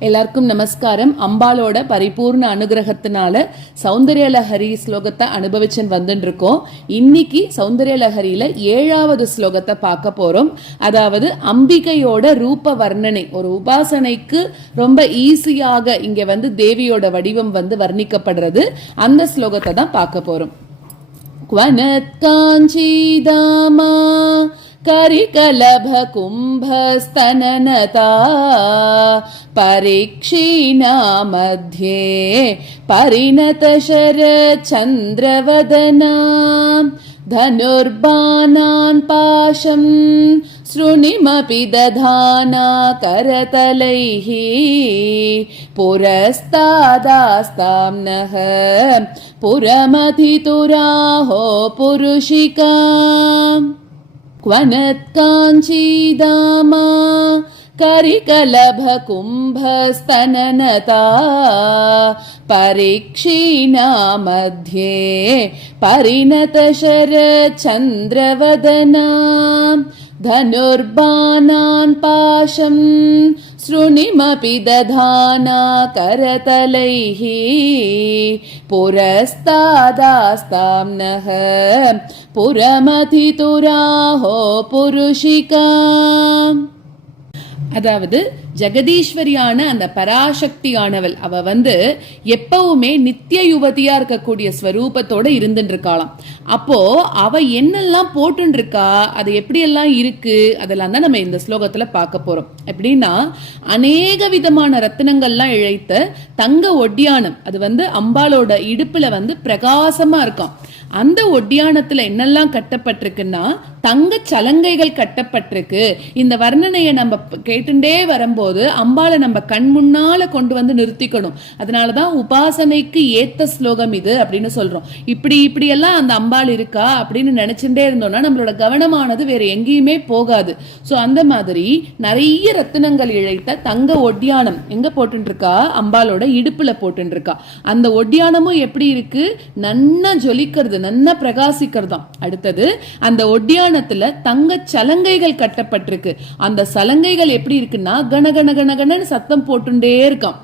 எல்லாருக்கும் நமஸ்காரம் அம்பாளோட பரிபூர்ண அனுகிரகத்தினால சௌந்தர்யலஹரி ஸ்லோகத்தை அனுபவிச்சுன்னு வந்துட்டு இருக்கோம் இன்னைக்கு சௌந்தர்யலஹரியில ஏழாவது ஸ்லோகத்தை பார்க்க போறோம் அதாவது அம்பிகையோட ரூப வர்ணனை ஒரு உபாசனைக்கு ரொம்ப ஈஸியாக இங்க வந்து தேவியோட வடிவம் வந்து வர்ணிக்கப்படுறது அந்த ஸ்லோகத்தை தான் பார்க்க போறோம் क्वनत्काञ्चीदामा करिकलभकुम्भस्तननता परीक्षीणा मध्ये परिणतशरचन्द्रवदना धनुर्बाणान् पाशम् शृणिमपि दधाना करतलैः पुरस्तादास्तां नः पुरमथितुराहो पुरुषिका क्वनत्काञ्चीदामा करिकलभकुम्भस्तननता परीक्षीणा मध्ये परिणतशरचन्द्रवदना धनुर्बाणान् पाशम् शृणिमपि दधाना करतलैः पुरस्तादास्तां नः पुरमथितुराहो पुरुषिका அதாவது ஜெகதீஸ்வரியான அந்த பராசக்தியானவள். அவ வந்து எப்பவுமே நித்திய யுவதியா இருக்கக்கூடிய ஸ்வரூபத்தோட இருந்துட்டு இருக்காளாம் அப்போ அவ என்னெல்லாம் போட்டுன்னு இருக்கா அது எப்படியெல்லாம் இருக்கு? அதெல்லாம் தான் நம்ம இந்த ஸ்லோகத்துல பார்க்க போறோம். எப்படின்னா அநேக விதமான ரத்தினங்கள்லாம் இழைத்த தங்க ஒட்டியானம் அது வந்து அம்பாளோட இடுப்புல வந்து பிரகாசமா இருக்கும். அந்த ஒட்டியானத்துல என்னெல்லாம் கட்டப்பட்டிருக்குன்னா தங்க சலங்கைகள் கட்டப்பட்டிருக்கு. இந்த வர்ணனையை நம்ம கேட்டுட்டே வரும்போது அம்பாளை நம்ம கண் முன்னால கொண்டு வந்து நிறுத்திக்கணும். அதனாலதான் உபாசனைக்கு ஏத்த ஸ்லோகம் இது அப்படின்னு சொல்றோம். இப்படி இப்படி எல்லாம் அந்த அம்பாள் இருக்கா அப்படின்னு நினைச்சுட்டே இருந்தோம்னா நம்மளோட கவனமானது வேற எங்கேயுமே போகாது. ஸோ அந்த மாதிரி நிறைய ரத்தினங்கள் இழைத்த தங்க ஒட்டியானம் எங்க போட்டுருக்கா இருக்கா அம்பாளோட இடுப்புல போட்டு இருக்கா அந்த ஒட்டியானமும் எப்படி இருக்கு? நன்னா ஜொலிக்கிறது நன்னா பிரகாசிக்கிறதாம். அடுத்தது அந்த ஒட்டியானத்துல தங்க சலங்கைகள் கட்டப்பட்டிருக்கு. அந்த சலங்கைகள் எப்படி இருக்குன்னா கன கன கன கணன்னு சத்தம் போட்டுட்டே இருக்கான்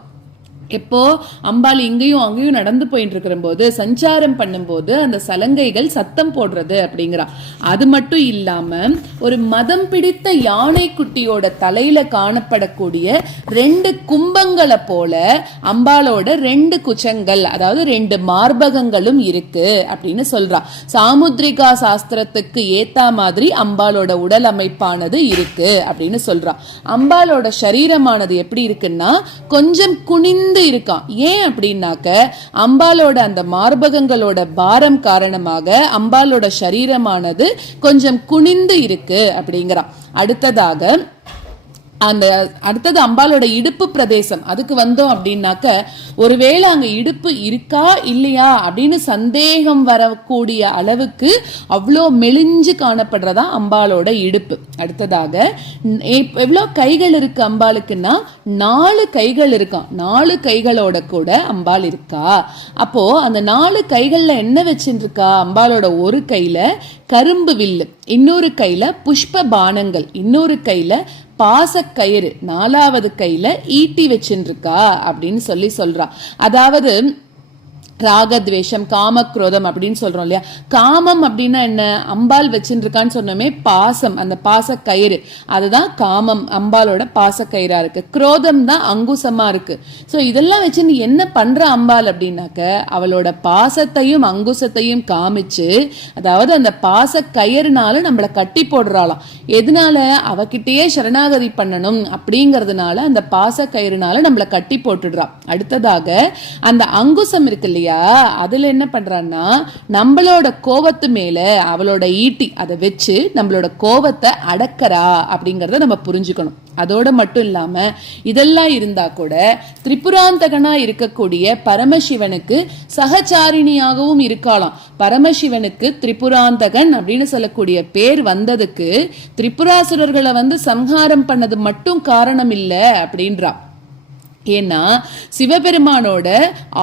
எப்போ அம்பாள் இங்கேயும் அங்கேயும் நடந்து போயிட்டு இருக்கிற போது சஞ்சாரம் பண்ணும்போது அந்த சலங்கைகள் சத்தம் போடுறது அப்படிங்கிறா. அது மட்டும் இல்லாம ஒரு மதம் பிடித்த யானை குட்டியோட தலையில காணப்படக்கூடிய ரெண்டு கும்பங்களை போல அம்பாளோட ரெண்டு குச்சங்கள் அதாவது ரெண்டு மார்பகங்களும் இருக்கு அப்படின்னு சொல்றா. சாமுத்ரிகா சாஸ்திரத்துக்கு ஏத்தா மாதிரி அம்பாளோட உடல் அமைப்பானது இருக்கு அப்படின்னு சொல்றா. அம்பாளோட சரீரமானது எப்படி இருக்குன்னா கொஞ்சம் குனிந்து குனிந்து இருக்கான். ஏன் அப்படின்னாக்க அம்பாலோட அந்த மார்பகங்களோட பாரம் காரணமாக அம்பாலோட சரீரமானது கொஞ்சம் குனிந்து இருக்கு அப்படிங்கிறான். அடுத்ததாக அந்த அடுத்தது அம்பாலோட இடுப்பு பிரதேசம். அதுக்கு வந்தோம் அப்படின்னாக்க ஒருவேளை அங்க இடுப்பு இருக்கா இல்லையா அப்படின்னு சந்தேகம் வரக்கூடிய அளவுக்கு அவ்வளோ மெலிஞ்சு காணப்படுறதா அம்பாலோட இடுப்பு. அடுத்ததாக எவ்வளோ கைகள் இருக்கு அம்பாளுக்குன்னா நாலு கைகள் இருக்கான் நாலு கைகளோட கூட அம்பாள் இருக்கா. அப்போ அந்த நாலு கைகள்ல என்ன வச்சுருக்கா அம்பாலோட ஒரு கையில? கரும்பு வில்லு இன்னொரு கையில புஷ்ப பானங்கள் இன்னொரு கையில பாசக்கயிறு நாலாவது கையில ஈட்டி வச்சுருக்கா அப்படின்னு சொல்லி சொல்றா. அதாவது ராகத்வேஷம் காமக்ரோதம் அப்படின்னு சொல்றோம் இல்லையா? காமம் அப்படின்னா என்ன? அம்பாள் வச்சுருக்கான்னு சொன்னோமே பாசம் அந்த பாச கயிறு அதுதான் காமம் அம்பாலோட பாச கயிறா இருக்கு. குரோதம் தான் அங்குசமா இருக்கு. ஸோ இதெல்லாம் வச்சு நீ என்ன பண்ற அம்பாள் அப்படின்னாக்க அவளோட பாசத்தையும் அங்குசத்தையும் காமிச்சு அதாவது அந்த பாச நம்மளை கட்டி போடுறாளாம். எதனால? அவகிட்டயே சரணாகதி பண்ணணும் அப்படிங்கிறதுனால அந்த பாச கயிறுனால நம்மளை கட்டி போட்டுடுறா. அடுத்ததாக அந்த அங்குசம் இருக்கு இல்லையா? இல்லையா? அதில் என்ன பண்றான்னா நம்மளோட கோவத்து மேலே அவளோட ஈட்டி அதை வச்சு நம்மளோட கோவத்தை அடக்கறா அப்படிங்கிறத நம்ம புரிஞ்சுக்கணும். அதோட மட்டும் இல்லாமல் இதெல்லாம் இருந்தா கூட திரிபுராந்தகனாக இருக்கக்கூடிய பரமசிவனுக்கு சகச்சாரிணியாகவும் இருக்கலாம் பரமசிவனுக்கு திரிபுராந்தகன் அப்படின்னு சொல்லக்கூடிய பேர் வந்ததுக்கு திரிபுராசுரர்களை வந்து சம்ஹாரம் பண்ணது மட்டும் காரணம் இல்லை அப்படின்றா. ஏன்னா சிவபெருமானோட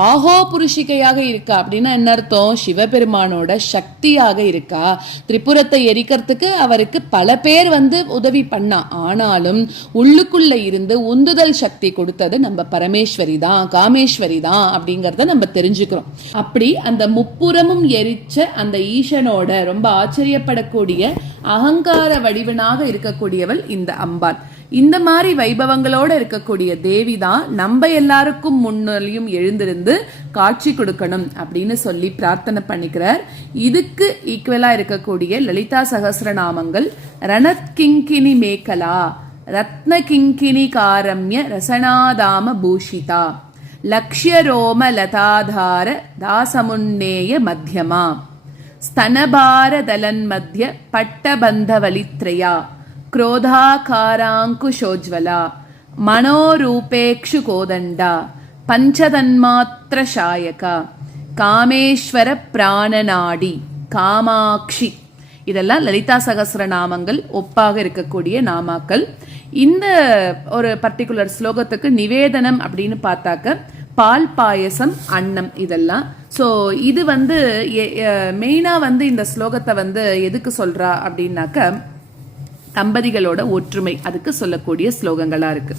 ஆஹோ புருஷிகையாக இருக்கா அப்படின்னா என்ன அர்த்தம்? சிவபெருமானோட சக்தியாக இருக்கா? திரிபுரத்தை எரிக்கிறதுக்கு அவருக்கு பல பேர் வந்து உதவி பண்ணா. ஆனாலும் உள்ளுக்குள்ள இருந்து உந்துதல் சக்தி கொடுத்தது நம்ம பரமேஸ்வரி தான் காமேஸ்வரி தான் அப்படிங்கிறத நம்ம தெரிஞ்சுக்கிறோம். அப்படி அந்த முப்புறமும் எரிச்ச அந்த ஈசனோட ரொம்ப ஆச்சரியப்படக்கூடிய அகங்கார வடிவனாக இருக்கக்கூடியவள் இந்த அம்பாள். இந்த மாதிரி வைபவங்களோட இருக்கக்கூடிய தேவி தான் நம்ம எல்லாருக்கும் முன்னாலையும் எழுந்திருந்து காட்சி கொடுக்கணும் அப்படின்னு சொல்லி பிரார்த்தனை பண்ணிக்கிறார் இதுக்கு ஈக்குவலா இருக்கக்கூடிய லலிதா சகசிரநாமங்கள் ரணத் கிங்கினி மேகலா ரத்ன கிங்கினி காரம்ய ரசனாதாம பூஷிதா லக்ஷ்ய ரோம லதாதார தாசமுன்னேய மத்தியமா स्तनभारदलन्मध्य पट्टबन्धवलित्रया क्रोधाकाराङ्कुशोज्ज्वला मनोरूपेक्षुकोदण्डा பஞ்சதன்மாத்திரசாயக காமேஸ்வர பிராணநாடி காமாட்சி இதெல்லாம் லலிதா சகஸ்ரநாமங்கள் ஒப்பாக இருக்கக்கூடிய நாமாக்கள் இந்த ஒரு பர்டிகுலர் ஸ்லோகத்துக்கு நிவேதனம் அப்படின்னு பார்த்தாக்க பால் பாயசம் அன்னம் இதெல்லாம் ஸோ இது வந்து மெயினாக வந்து இந்த ஸ்லோகத்தை வந்து எதுக்கு சொல்றா அப்படின்னாக்க தம்பதிகளோட ஒற்றுமை அதுக்கு சொல்லக்கூடிய ஸ்லோகங்களா இருக்கு.